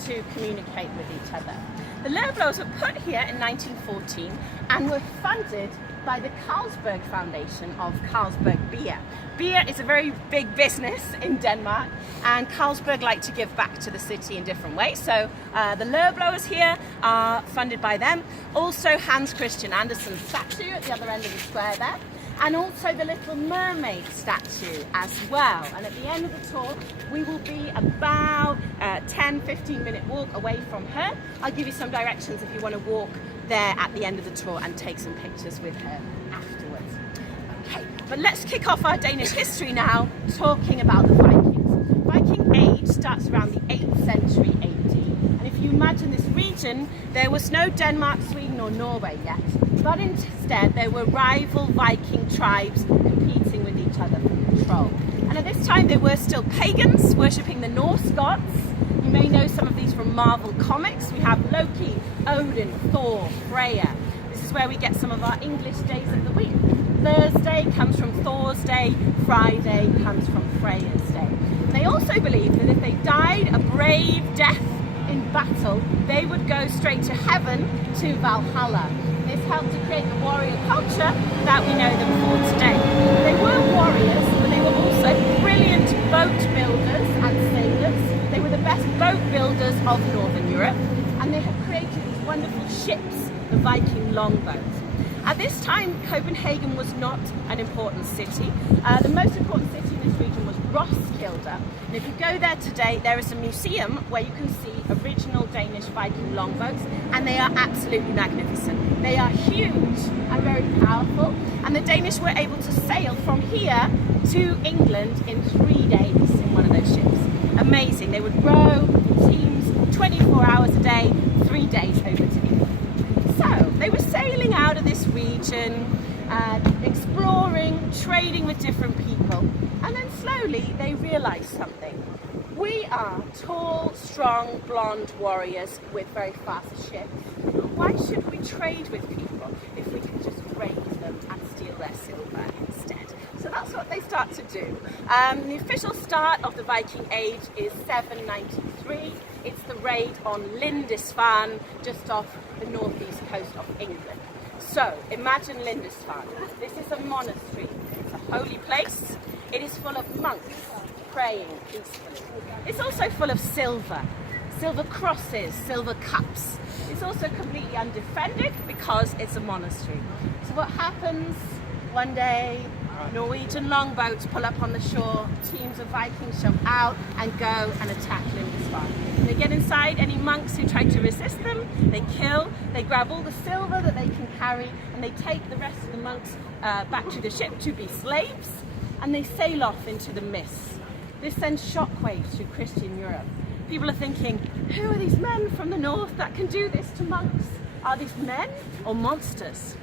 to communicate with each other. The Leerblauws were put here in 1914 and were funded by the Carlsberg Foundation of Carlsberg Beer. Beer is a very big business in Denmark, and Carlsberg like to give back to the city in different ways. So the Leerblauws here are funded by them. Also Hans Christian Andersen's statue at the other end of the square there. And also the Little Mermaid statue as well. And at the end of the tour, we will be about 10-15 minute walk away from her. I'll give you some directions if you want to walk there at the end of the tour and take some pictures with her afterwards. Okay, but let's kick off our Danish history now, talking about the Vikings. Viking age starts around the 8th century AD. And if you imagine this region, there was no Denmark, Sweden or Norway yet. But instead there were rival Viking tribes competing with each other for control. And at this time they were still pagans, worshipping the Norse gods. You may know some of these from Marvel comics. We have Loki, Odin, Thor, Freya. This is where we get some of our English days of the week. Thursday comes from Thor's day, Friday comes from Freya's day. And they also believe that if they died a brave death in battle, they would go straight to heaven, to Valhalla. This helped to create the warrior culture that we know them for today. They were warriors, but they were also brilliant boat builders and sailors. They were the best boat builders of Northern Europe, and they had created these wonderful ships, the Viking longboats. At this time, Copenhagen was not an important city. The most important city in this region was Roskilde. And if you go there today, there is a museum where you can see original Danish Viking longboats, and they are absolutely magnificent. They are huge and very powerful, and the Danish were able to sail from here to England in 3 days in one of those ships. Amazing. They would row in teams 24 hours a day, 3 days over to England. So they were sailing out of this region, exploring, trading with different people, and then slowly they realized something. We are tall, strong, blonde warriors with very fast ships. Why should we trade with people if we can just raid them and steal their silver instead? So that's what they start to do. The official start of the Viking Age is 793. It's the raid on Lindisfarne, just off the northeast coast of England. So imagine Lindisfarne. This is a monastery. It's a holy place. It is full of monks praying peacefully. It's also full of silver crosses, silver cups. It's also completely undefended because it's a monastery. So what happens one day? Norwegian longboats pull up on the shore, teams of Vikings jump out and go and attack Lindisfarne. And they get inside any monks who try to resist them, they kill, they grab all the silver that they can carry, and they take the rest of the monks back to the ship to be slaves, and they sail off into the mists. This sends shockwaves through Christian Europe. People are thinking, who are these men from the north that can do this to monks? Are these men or monsters?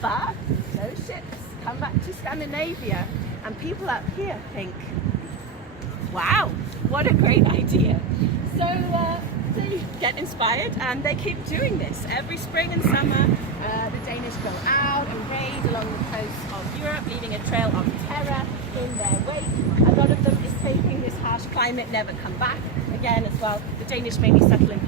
But those ships come back to Scandinavia, and people up here think, wow, what a great idea. So they get inspired and they keep doing this. Every spring and summer, the Danish go out and raid along the coast of Europe, leaving a trail of terror in their wake. A lot of them escaping this harsh climate never come back again as well. The Danish mainly settle in